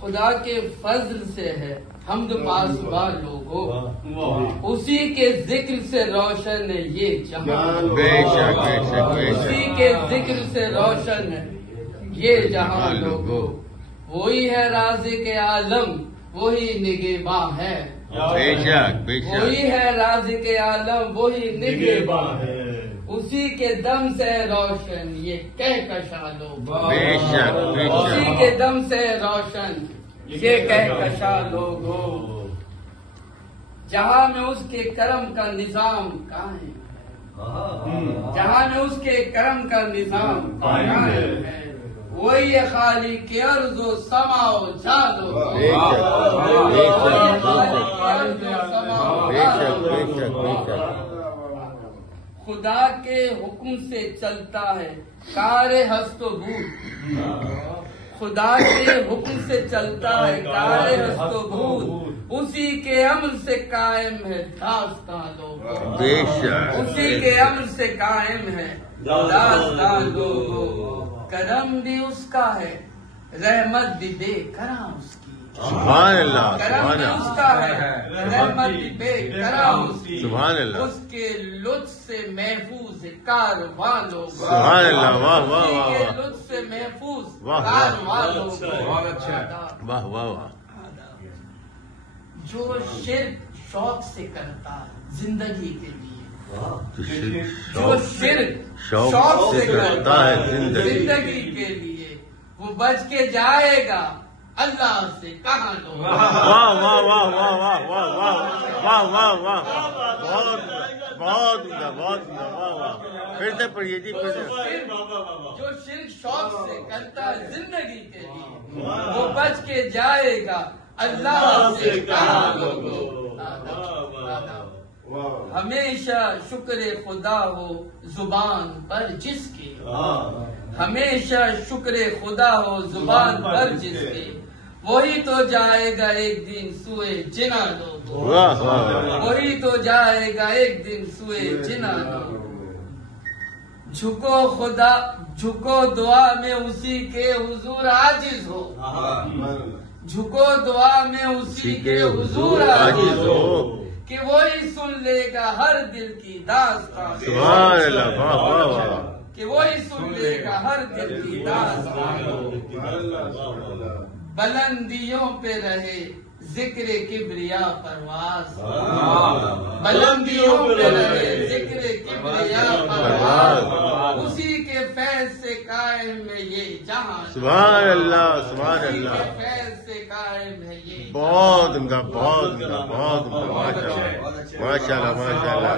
خدا کے فضل سے ہے حمد پاسباں لوگوں، اسی کے ذکر سے روشن ہے یہ جہاں، بے شک بے شک بے اسی شک کے ذکر سے روشن ہے یہ جہاں لوگوں، وہی ہے رازق عالم وہی نگہباں ہے، بے شک بے شک وہی ہے رازق عالم وہی نگہباں ہے، اسی کے دم سے روشن یہ کہکشاں لوگوں، بے شک بے اسی شک کے دم سے روشن یہ کہکشاں لوگوں، جہاں میں اس کے کرم کا نظام قائم ہے، جہاں میں اس کے کرم کا نظام قائم ہے، وہی ہے خالق ارض و سما و جان و بے شک بے شک بے شک بے شک خدا کے حکم سے چلتا ہے کار ہست و بود، خدا کے حکم سے چلتا ہے کار ہست و بود، اسی کے امر سے قائم ہے داستان لوگوں، بے شک اسی کے امر سے قائم ہے داستان لوگوں، کرم بھی اس کا ہے رحمت بھی بے کرم اس کی، سبحان اللہ کرم سبحان بھی اس اللہ کا ہے رحمت بھی بے کرم اس کی، سبحان اللہ اس کے لطف سے محفوظ کارواں لوگوں، سبحان اللہ واہ واہ اسی واہ کے واہ لطف سے محفوظ واہ، واہ۔ کارواں لوگوں، واہ واہ واہ جو شرک شوق سے کرتا ہے زندگی کے لیے، جو شرک شوق سے کرتا ہے زندگی کے لیے، وہ بچ کے جائے گا اللہ سے کہاں لوگ، واہ واہ واہ واہ واہ واہ واہ واہ واہ واہ بہت بہت عمدہ بہت عمدہ واہ واہ پھر سے پڑھیے جی پھر سے جو شرک شوق سے کرتا ہے زندگی کے لیے، وہ بچ کے جائے گا اللہ سے کہاں لوگوں، ہمیشہ شکر خدا ہو زبان پر جس کے، ہمیشہ شکر خدا ہو زبان پر جس کے، وہی تو جائے گا ایک دن سوئے جنا لوگوں، واہ واہ وہی تو جائے گا ایک دن سوئے جنا لوگوں، جھکو خدا جھکو دعا میں اسی کے حضور عاجز ہو، جھکو دعا میں اسی کے حضور عاجز ہو، کہ وہی سن لے گا ہر دل کی داستان، سبحان اللہ واہ واہ واہ کہ وہی سن لے گا ہر دل کی داستان، بلندیوں پہ رہے ذکر کبریا پرواز، بلندیوں پہ رہے ذکر کبریا پرواز، اسی کے فیض سے قائم ہے یہ جہاں، سبحان اللہ سبحان اسی اللہ کے فیض سے قائم ہے یہ بہت عمدہ بہت عمدہ بہت عمدہ ماشاء اللہ ماشاء اللہ ماشاء اللہ